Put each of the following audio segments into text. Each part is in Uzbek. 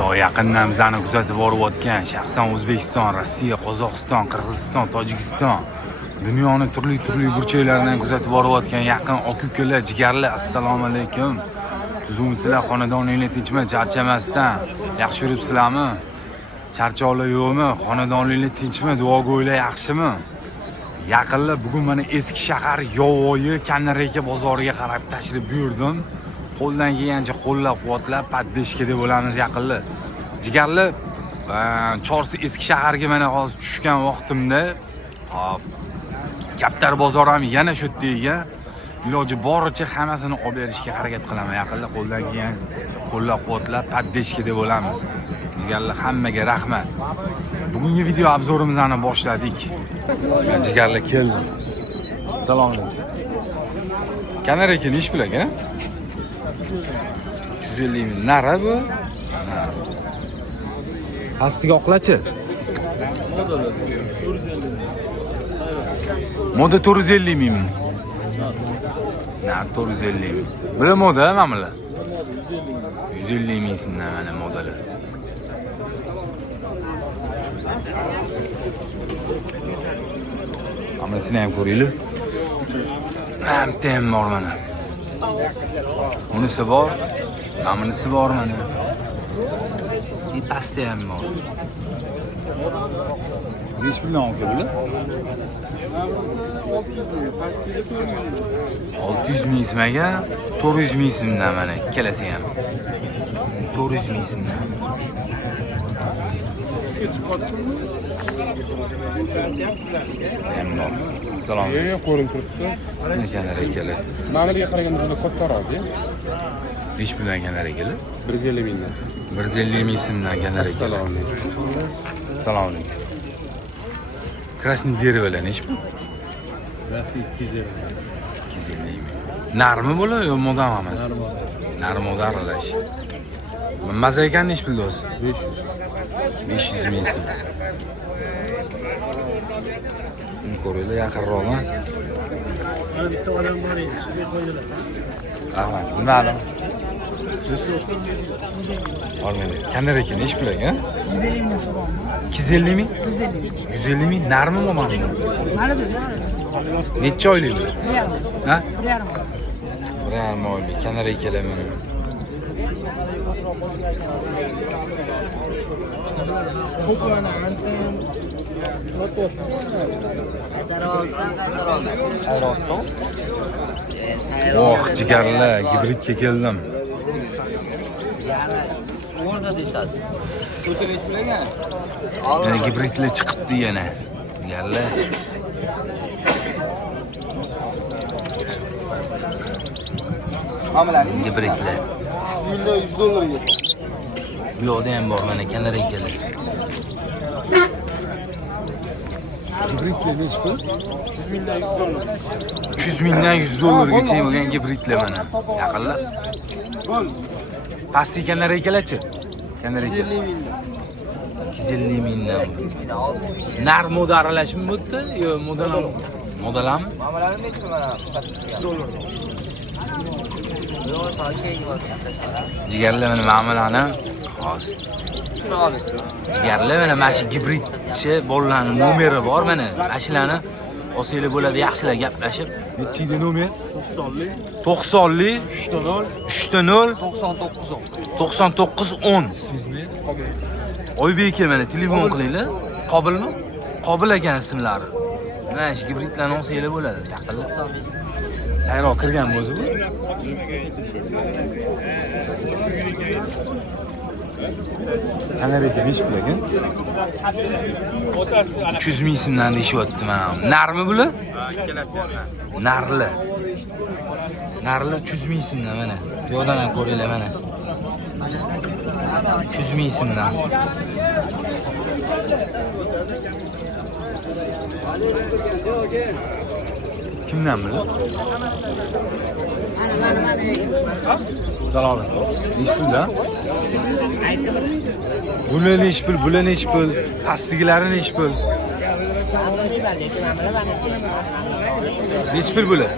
Uzoq yaqindan bizani kuzatib borayotgan, shaxsan O'zbekiston, Rossiya, Qozog'iston, Qirg'iziston, Tojikiston, dunyoning turli burchaklaridan kuzatib borayotgan yaqin aka-ukalar, jigarlar, assalomu alaykum. Tuzumsizlar, xonadoninglar tinchmi, charchamasdan yaxshi yuribsizlarmi? Charchoqlar yo'qmi? Xonadoninglar tinchmi? Duogo'ylar yaxshimi? Yaqinlar bugun mana eski shahar Yovoyi Kanaraka bozoriga qarab tashrif buyurdim. Qo'ldan kelgancha qo'llab-quvvatlab paddeshka deb bo'lamiz yaqinlar. Jigarlar, Chorsi eski shaharga mana hozir tushgan vaqtimda, hop, Kaptar bozor ham yana shu yerda ekan. Iloji boricha hammasini olib berishga harakat qilaman yaqinlar. Qo'ldan kelgan qo'llab-quvvatlab paddeshka deb bo'lamiz. Jigarlar, hammaga rahmat. Bugungi video obzorimizni boshladik. Men jigarlar keldim. Salom alaykum. Kanaraka ish bilan, ha? 150 ming nara bu? Pastiga oqlachi. Moda 450 ming. Na 450 ming. Bula moda mamla. 150 ming so'mdan mana modalar. Ammasini ham ko'ringlar. Ham tem bor mana. Bunisi bor. Bunisi bor mana. Pasti ham bor. Besh million aka-bular. 600 ming so'mga 400 ming so'mdan mana ikkalasi ham. 400 ming so'mdan. Salom. Yo'q, ko'rinib turibdi. Mana kanarakalar. Ma'milga qaraganda bunda kattaroq-ku. 5 million kanarakalar. 150 mingdan. 150 ming so'mdan kanarakalar. Salom alaykum. Krasniy derevolar nech bu? Rasmiy 250. 250 ming. Narmi bo'lar yo modam emas? Narmi moda aralash. Mazaykan nech pul o'zi? 500 ming so'm. Ko'ringlar yaqinroqmi? Bitta odam bor edi, shunga qo'ydilar. Rahmat. Bilmadim. Olmaydi. Kanaraka nech pul ekan? 150 ming so'm. 250 ming? 150 ming. 150 ming narmi bo'lmami? Mana bu, mana. Necha oylik bu? Ha? 1,5. 1,5 oylik. Kanarakalar mana. Ko'plarni antam Oh, jigarlar, gibridga keldim. Yana gibridlar chiqibdi yana. Jigarlar. Gibridlar. $100 Bu yoqda ham bor mana kanarakalar. Gibridlar nech pul? $100 300 mingdan $100 bo'lgan gibridlar mana. Yaqinlar. Pasti kanarakalarchi? Kanaraka 250 mingdan. Nar moda aralashmi bu yerda? Yo, modalarmi? Modalarmi? Mamalarni nechi mana $100. Jigarlar mana ma'mulani hozir. Jigarlar mana shu gibridchi bolalarning nomeri bor mana. Mashinani olsanglar bo'ladi, yaxshilar gaplashib. Nechida nomer? 90li 3 9910. Ismingiz nima? Oybek aka mana telefon qilinglar. Qobilmi? Qobil ekan ismlari. Mana shu gibridlarni olsanglar bo'ladi. Yaqinlar. Sayroq kirgan o'zi bu. Kanaraka nech pul ekan? 300 ming so'mdan deyishyapti mana. Narmi bular? Ha, ikkalasi ham. Narli. Narli 300 ming so'mdan mana. Yo'qdan ham ko'ringlar mana. 300 ming so'mdan. Kimdan bilib? Salom alaykum. Nech puldan? Bular nech pul, bular nech pul? Pastigilari nech pul? Nech pul bular?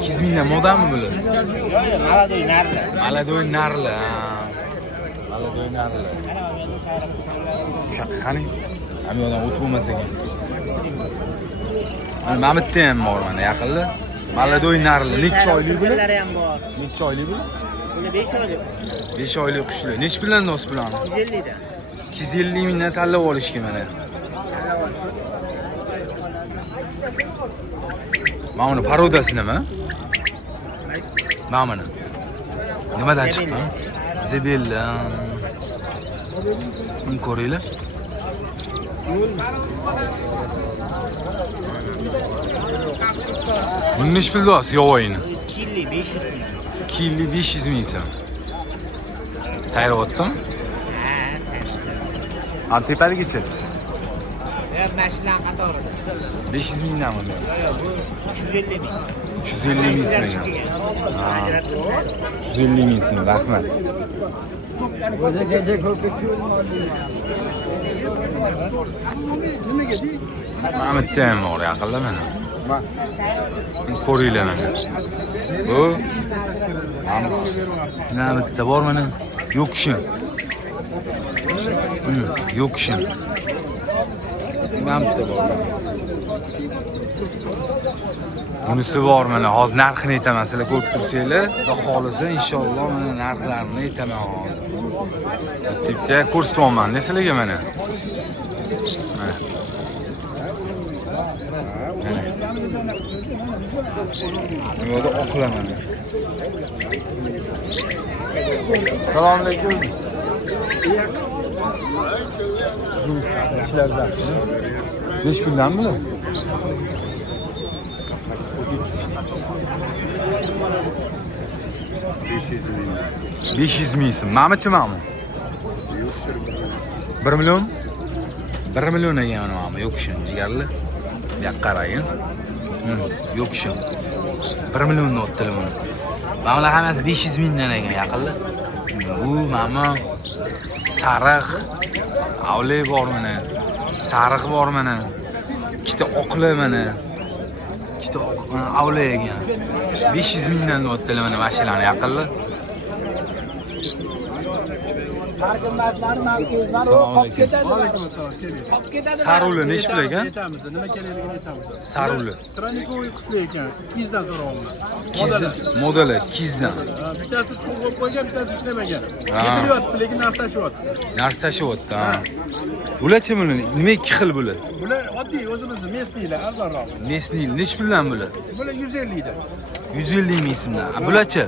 200 mingdan modami bular? Maladoy narli. Maladoy narli. Malado'y narli. O'sha qani? Ham yoqdan o't bo'lmas ekan. Mana bitta ham bor mana yaqinda. Malado'y narli. Necha oylik bu? Qushlar ham bor. Necha oylik bu? Buni 5 oylik. 5 oylik qushlar. Necha puldan nos bularni? 250 dan. 250 mingdan tanlab olishga mana. Mana buni parodasi nima? Mana buni. Nimadan chiqqan? Zebella. Buni ko'ringlar. Buni necha pulda olasiz yovoyini? 250 500 ming so'm. Sayravotdimi? Ha, tepaligacha. Yo'q, mashina qatorida. 500 mingdan buni. Yo'q, bu 350 ming. 350 ming so'm. 350 ming so'm, rahmat. Mana bitta ham bor yaqinda mana. Ko'ringlar mana. Bu mana bitta bor mana. Yo'qshin. Yo'qshin. Mana bitta bor. Bunisi bor mana. Hozir narxini aytaman, sizlar ko'rib tursanglar, xudo xolisa inshaalloh mana narxlarini aytaman hozir. Bitta ko'rsatyapman sizlarga mana. Mana. Bu yerda oqlaman. Assalomu alaykum. İşler zaten. 5 puldan mı? $500 500 mingsin. Ma'michi ma'mi? 1 million? 1 million ekan ma'mi. Yo'q shin, jigarli. Bu yoqqa qarang. Yo'q shin. 1 million o'tdilar buni. Ma'mlar hammasi 500 mingdan ekan yaqinda. Bu ma'mi sariq, avli bor mana. Sariq bor mana. Ikkita oqli mana. Ikkita oq avli ekan. 500 mingdan o'tdilar mana mashinani yaqinda. Assalomu alaykum. Saruli nechi pul ekan? Aytamiz, nima kerakligini aytamiz. Saruli. Tranikovoy qushli ekan. 200 dan so'rayapman. Modeli 200 dan. Bittasi qo'yib qo'ygan, bittasi ishlamagan. Ha. Yetilyapti, lekin narx tashyapti. Narx tashyapti, ha. Bularchi buni? Nima ikki xil bular? Bular oddiy o'zimizni mesniylar, arzonroq. Mesnil nechi puldan bular? Bular 150 dan. 150 ming so'mdan. Bularchi?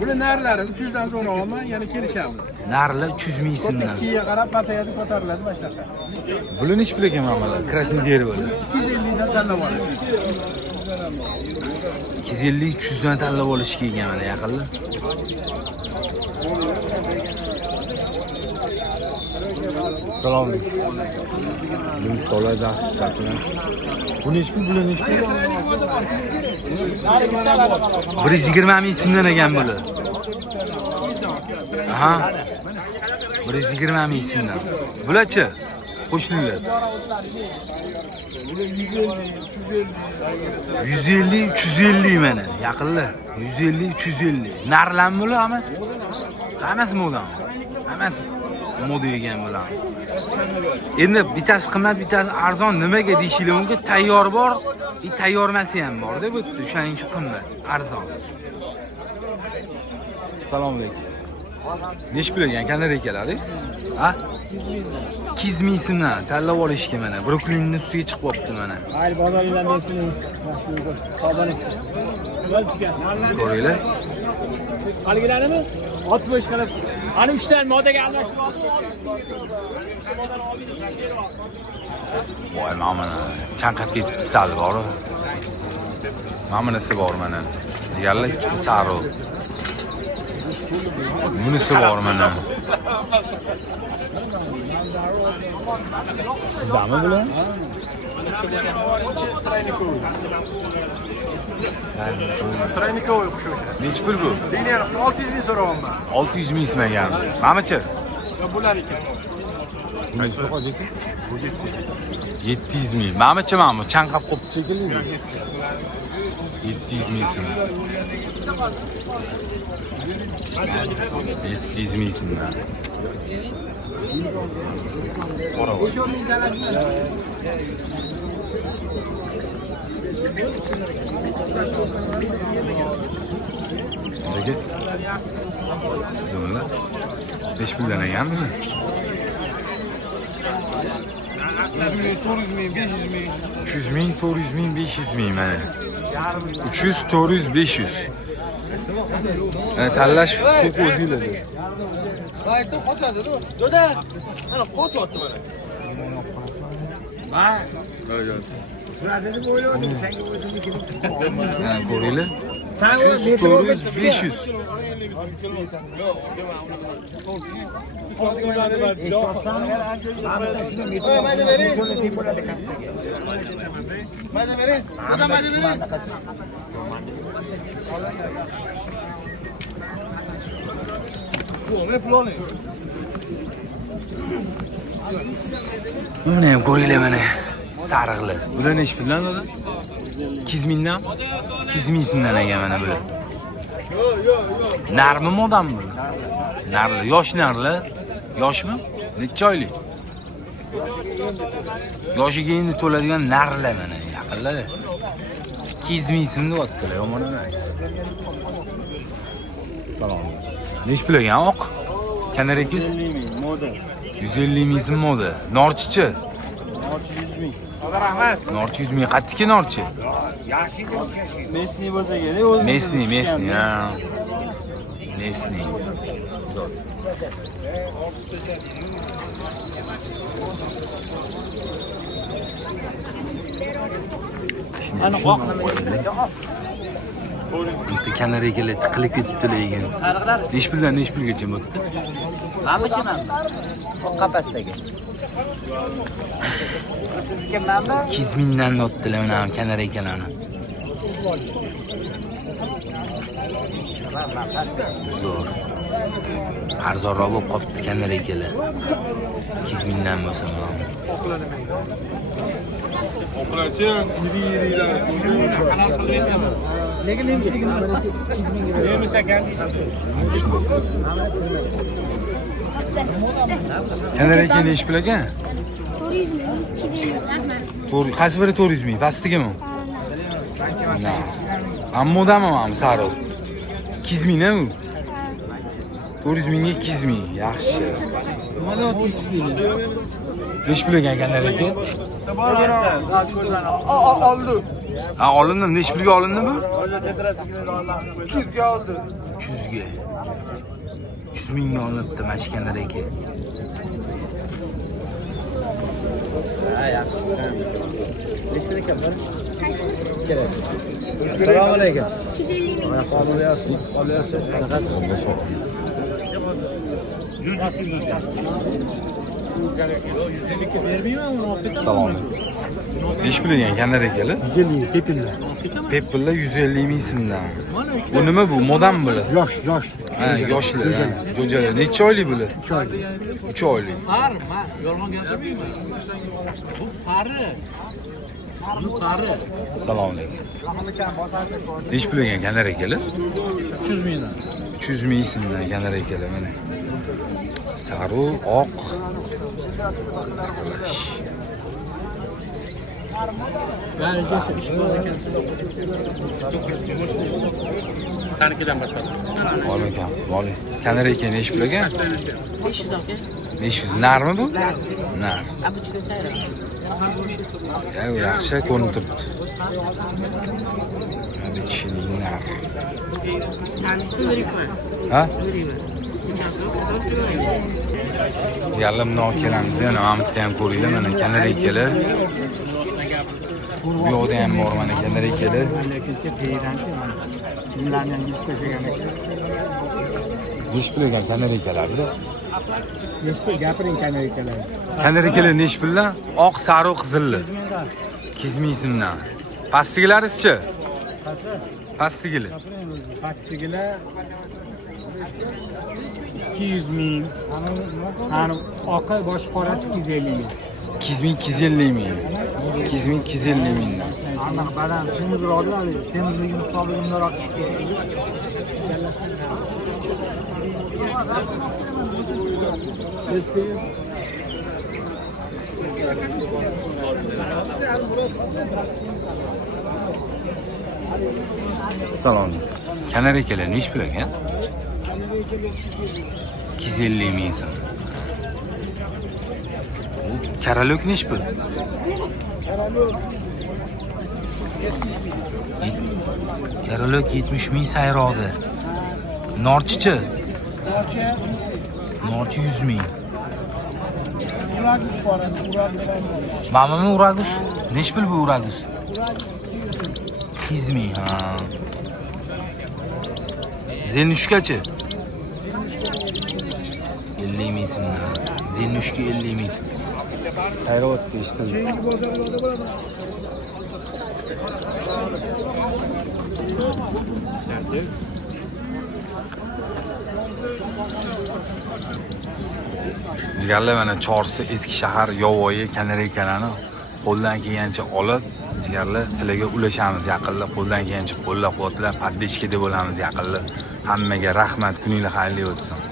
Bular narxlari 300 dan so'rayapman, yana kelishamiz. Narxlar 300 ming so'mdan. Ikkiga qarab pasayadi, ko'tariladi boshqa. Bular nechi pul ekan ma'malar? Krasniy derevo. 250 dan tanlab olasiz. 250-300 dan tanlab olish kelgan mana yaqinda. Salom alaykum. Buni so'lada chachinas. Bu nechi pul, bular nechi pul? 120 ming so'mdan ekan bular. Aha. 120 ming so'mdan. Bularchi? Qo'shnilar. 150-350 mana yaqinlar. 150-350. Narlanmi bular hammasi? Hammasi modan. Hammasi moda yegan bular. Endi bittasi qimmat, bittasi arzon. Nimaga deyishinglar mumkin? Tayyor bor, tayyor emasi ham bor deb o'tdi. O'shaning uchun qimmat, arzon. Assalomu alaykum. Nechi pul ekan kanal ekalaringiz? Ha? 200 ming so'mdan tanlab olishga mana. Bruklinning ustiga chiqib qopti mana. Hayır, bozorlar mesini. Qo'rbanik. Ko'ringlar. Haligilarimi? 60 qilib. Ana 3 dan modaga almashib Voy, mana chanqab ketib sal bor. Mamanasi bor mana. Diğerler ikkita sariq. Bunisi bor mana. Sizdami bular? Tranikovoy qushi o'sha. Nechi pul bu? Deylar 600 ming so'rayapman. 600 ming so'magan. Mamichi? Yo bular ekan. Bunisi hozir 700 ming. Mamichi mana bu chanqab qopti shekilli. 700 ming so'm. 700 ming so'mdan. Nega? Zo'mlar. 5 puldan ekanmi? 400 ming, 500 ming. 300 ming, 400 ming, 500 ming mana. 300, 400, 500. Tanlash huquqi o'zingizlarda. Aytib qochadi, do'da. Mana qochyapti mana. Ha? Qo'yadi. Shurada deb o'yladim, senga o'zimnikini. Ko'ringlar. Sen 300, 400, 500. Mana bering. Do'da mana bering. Qo'yme ploni. Mana ham ko'ringlar mana. Sariqlar. Bular nechi puldan bo'ladi? 200 mingdan? 200 ming so'mdan ekan mana bular. Narmi modammi bular? Narlar, yosh narlar. Yoshmi? Necha oylik? Yoshiga endi to'ladigan narlar mana yaqinlar. 200 ming so'm deyaptilar, yomon emas. Salom. Nechi pul ekan oq? Kanarekiz? 150 ming so'm moda. Norchichi? Norchi 100 ming. Norchi 100 ming. Qattiki norchi? Mesni bo'lsa kerak, Mesni, ha. Mesni. Ana oq nima Bitta kanareykalar tiqilib ketibdilar ekan. Sariqlar Nechi puldan nechi pulgacha bo'pti? Manmichi mana? Oq qafasdagi. Sizniki manmi? 200 mingdan o'tdilar mana kanareykalarni. Zo'r. Arzonroq bo'lib qopti kanareykalar. 200 mingdan bo'lsa ham. Oqlachi, yiri-yirilar. Lekin nemisligini birinchi 200 ming euro. Nemis ekan. Kanareyka nechi pul ekan? 400 ming, 250 rahmat. Qaysi biri 400 ming? Pastigimi? Na. Ammodami mana sariq? 200 ming nami? 400 mingga 200 ming. Yaxshi. Mana 200 ming. Nechi pul ekan kanareyka? Oldi. Ha, olindi. Nechi pulga olindi bu? 200 ga oldi. 200 ga. 100 mingga olinibdi mana shu kanareyka. Ha, yaxshi. Nechi pul ekan bu? Qaysi? Kerak. Assalomu alaykum. 250 ming. Olyapsiz. Qanaqasiz? Salom. Nechi pul ekan kanareykalar? 150 pepilla. Pepilla 150 ming so'mdan. Bu nima bu? Modam bular? Yosh. Ha, yoshlar, ha. Jo'jalar. Necha oylik bular? 3 oylik. 3 oylik. Yolg'on gapirmayman. Bu pari. Bu pari. Assalomu alaykum. Nechi pul ekan kanareykalar? 300 mingdan. 300 ming so'mdan kanareykalar mana. Sariq, oq. Yani jo'sh ish qilar ekansiz. Sanikidan battar. Bor ekan, bor. Kanareyka nechi pul ekan? 500 aka. 500. Narmi bu? Nar. Обычный sayra. Yaxshi ko'rinib turibdi. Mana kishining nar. Tanisi berikman. Ha? Berikman. Nechasi qadar Yalimni olib kelamiz. Yana mana bitta ham ko'ringlar, mana kanareykalar. Bu yoqda ham bor mana kanareykalar. Nechi pul ekan kanareykalarni? Nechi pul gapiring kanareykalar. Kanareykalar nechi puldan? Oq, sariq, qizilli. 200 ming so'mdan. Pastigilarizchi? Pastigilar. Pastigilar 200 ming. Ana oqi bosh qorasi 250 ming. 200 ming, 250 ming. 200 ming, 250 mingdan. anaqa badan semizroqda semizligini hisobiga bundaroq chiqib ketdi. Salom. Kanareykalar nech pul ekan? 250 ming so'm. Karalok nech pul? Karalok 70 ming sayroqda. Norchichi? Norchi 100 ming. Uragus bor, uragus ham bor. Mamami uragus? Nech pul bu uragus? 200 ming, ha. Zenushkachi? 50 ming so'mdan. Zenushka 50 ming. Sayrovotda ishdim. Keyingi bozorlarda bo'ladi. Jigarlar mana Chorsi eski shahar Yovoyi kanareykalarni qo'ldan kelgancha olib, jigarlar sizlarga ulashamiz yaqinda. Qo'ldan kelgancha qo'llab-quvvatlab, paddechka deb bo'lamiz yaqinda. Hammaga rahmat, kuninglar xayrli o'tsin.